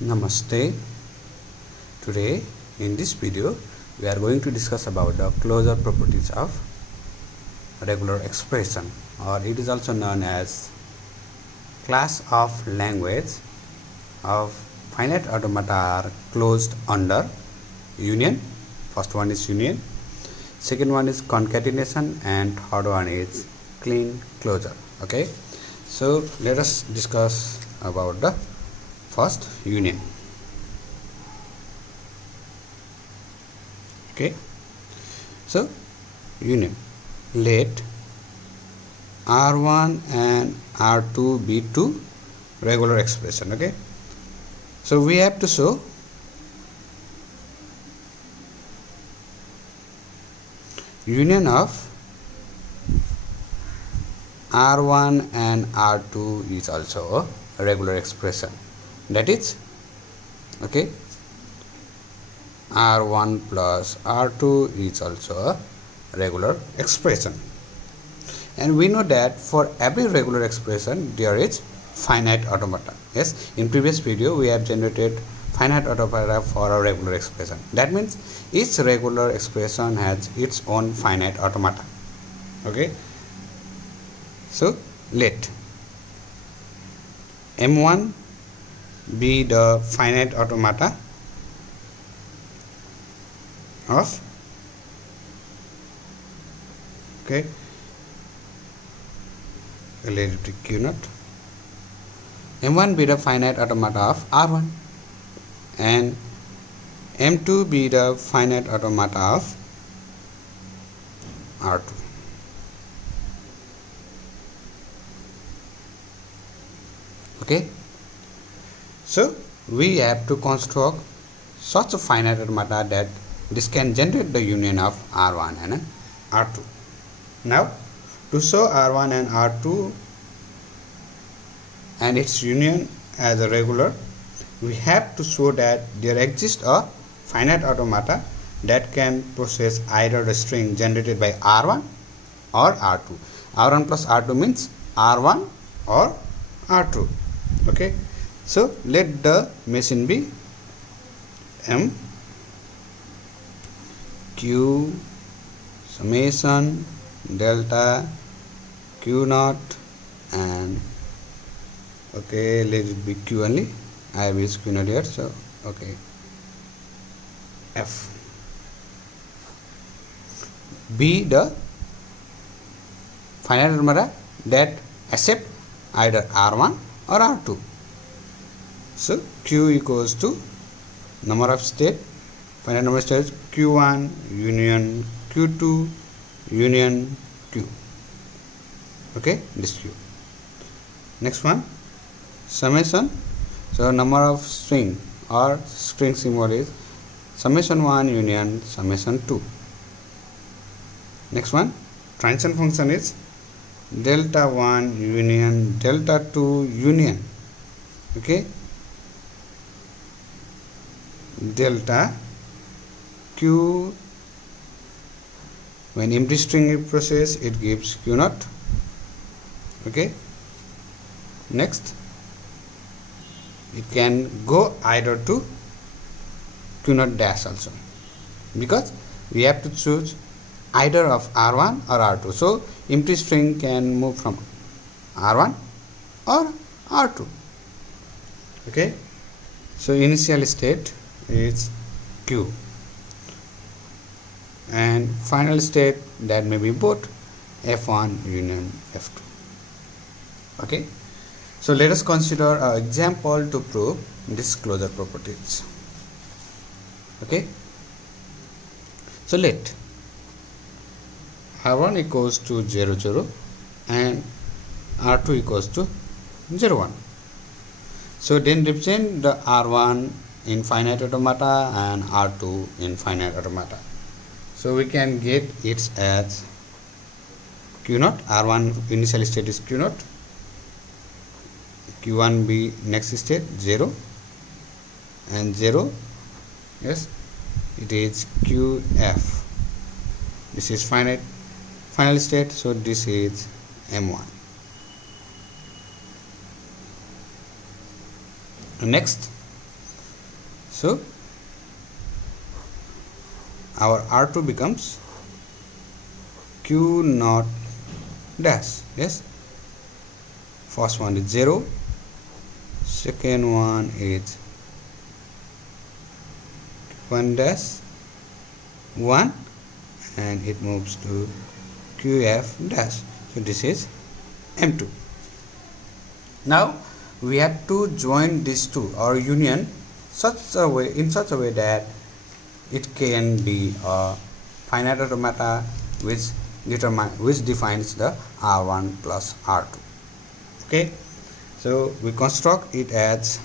Namaste. Today in this video we are going to discuss about the closure properties of regular expression, or it is also known as class of language of finite automata are closed under union. First one is union, second one is concatenation, and third one is clean closure. Okay, so let us discuss about the first union. Okay, so union, let R1 and R2 be two regular expression. Okay, so we have to show union of R1 and R2 is also a regular expression, that is, okay, R1 plus R2 is also a regular expression, and we know that for every regular expression there is finite automata. Yes, in previous video we have generated finite automata for a regular expression. That means each regular expression has its own finite automata. Okay, so let M1 be the finite automata of, okay, let it be Q naught. M1 be the finite automata of R1 and M2 be the finite automata of R2. Okay, so we have to construct such a finite automata that this can generate the union of R1 and R2. Now, to show R1 and R2 and its union as a regular, we have to show that there exists a finite automata that can process either the string generated by R1 or R2. R1 plus R2 means R1 or R2. Okay, so let the machine be M Q summation delta Q naught and, okay, let it be Q only. I have used Q naught here, so okay, F be the finite automata that accept either R1 or R2. So Q equals to number of state, finite number of states, Q1 union Q2 union Q. Okay, this Q. Next one, summation. So number of string or string symbol is summation 1 union summation 2. Next one, transition function is delta 1 union delta 2 union, okay, delta Q. When empty string is processed, it gives Q naught. Okay, next it can go either to Q naught dash also, because we have to choose either of R1 or R2. So empty string can move from R1 or R2. Okay, so initial state is Q and final state that may be both F1 union F2. Okay, so let us consider an example to prove this closure properties. Okay, so let R1 equals to 0 0 and R2 equals to 0 1. So then represent the R1 in finite automata and R2 in finite automata. So we can get it as Q naught. R1 initial state is Q naught, Q1 be next state 0 and 0, yes, it is QF. This is final state, so this is M1. Next, So our R2 becomes Q naught dash. Yes, first one is 0, second one is 1 dash 1, and it moves to QF dash. So this is M2. Now we have to join these two or union in such a way that it can be a finite automata which defines the R1 plus R2. Okay, so we construct it as,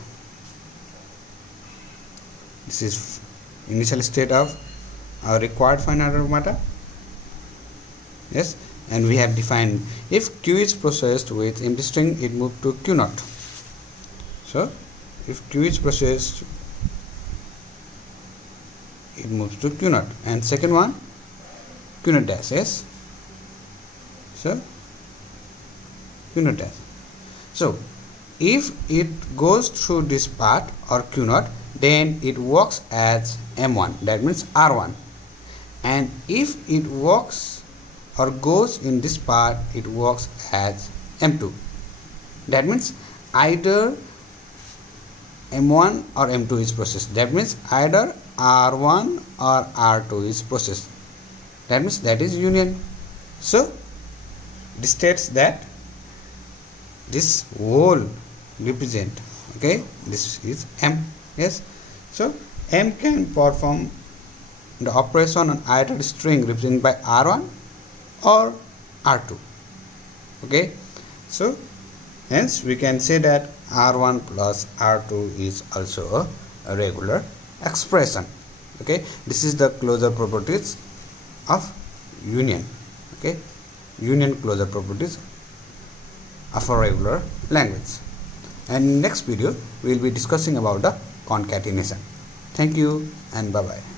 this is initial state of our required finite automata. Yes, and we have defined if Q is processed with empty string, it moves to Q naught. So if Q is processed, it moves to Q naught, and second one Q naught dash. Yes, so Q naught dash. So if it goes through this part or Q naught, then it works as M1, that means R1, and if it works or goes in this part, it works as M2, that means either M1 or M2 is processed, that means either R1 or R2 is processed, that means that is union. So this states that this whole represent, okay, this is M. Yes, so M can perform the operation on either string represented by R1 or R2. Okay, so hence we can say that R1 plus R2 is also a regular expression. Okay, this is the closure properties of union. Okay, union closure properties of a regular language. And in next video we will be discussing about the concatenation. Thank you and bye bye.